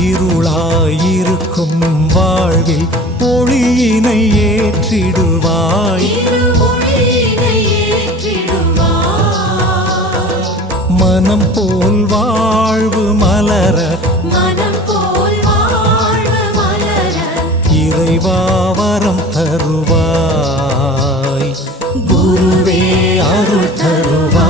இருளாயிருக்கும் வாழ்வில் ஒளியினை ஏற்றிடுவாய். மனம் போல் வாழ்வு மலர இறைவாவரம் தருவாய். குருவே அருள் தருவாய்.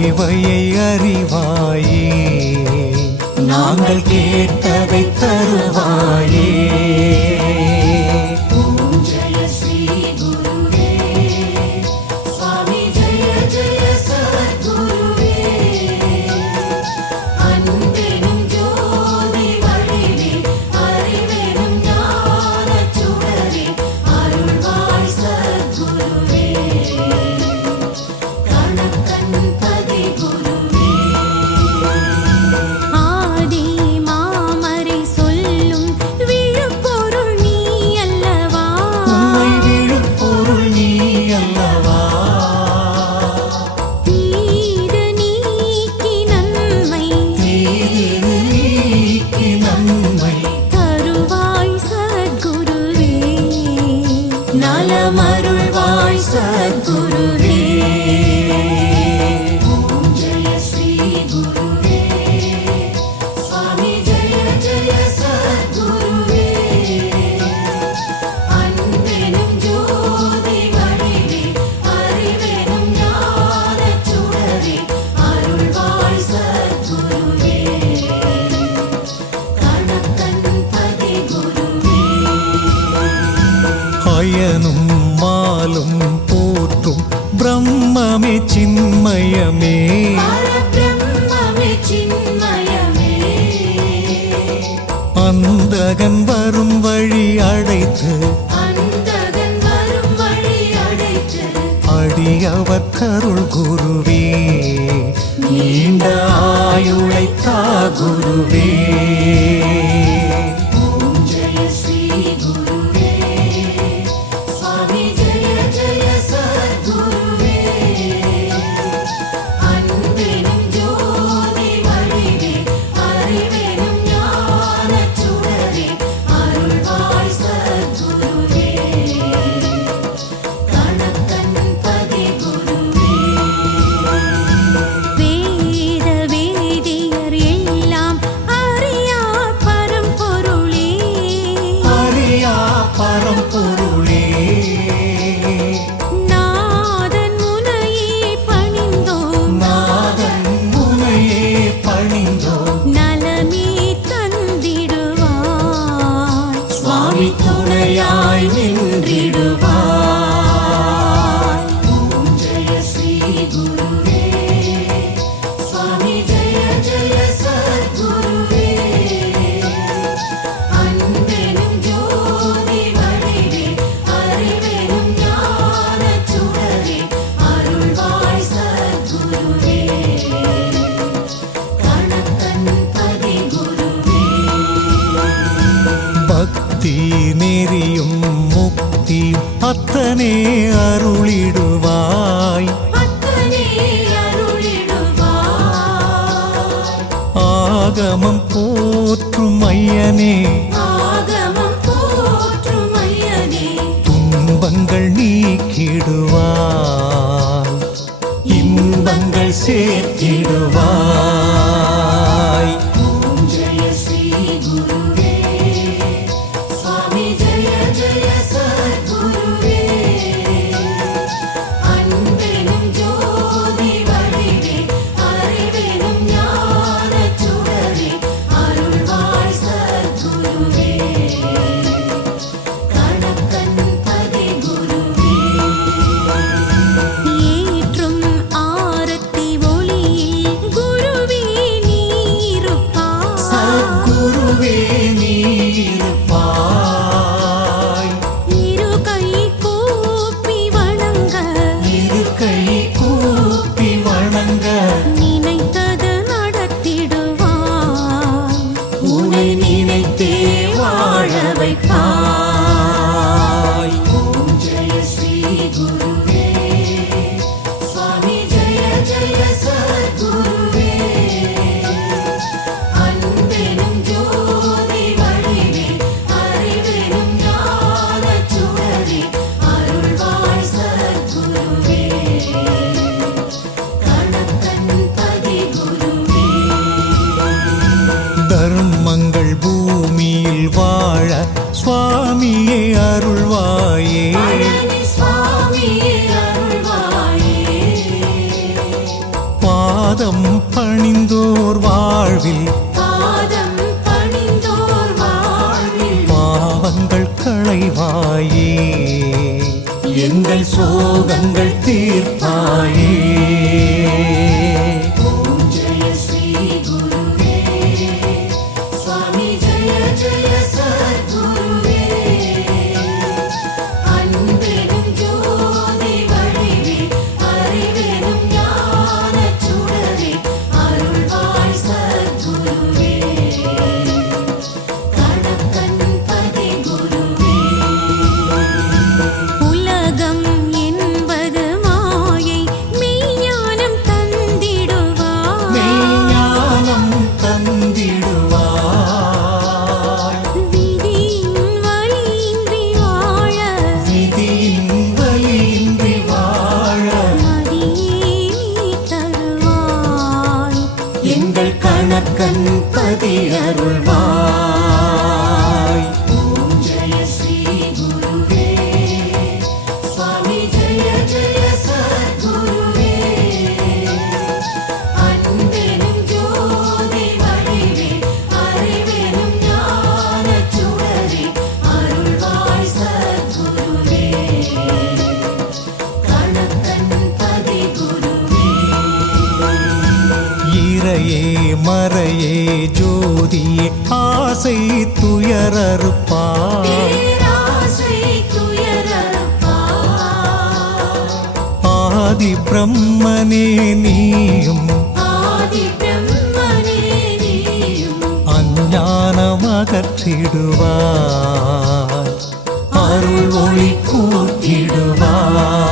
தேவையை அறிவாயே. நாங்கள் கேட்டதை தருவாயே. sun. அவர் கருள் குருவே நீண்ட ஆயுளைத்தா குருவே. ஆகமம் போற்றும் ஐயனே. துன்பங்கள் நீக்கிடுவார் இன்பங்கள் சேர்த்திடுவார் சோகங்கள் தீர்ப்பாயே. ஆசை ஆதி பிரம்மனே நீயும் ஆதி அருள் ஒளி கூட்டிடுவாய்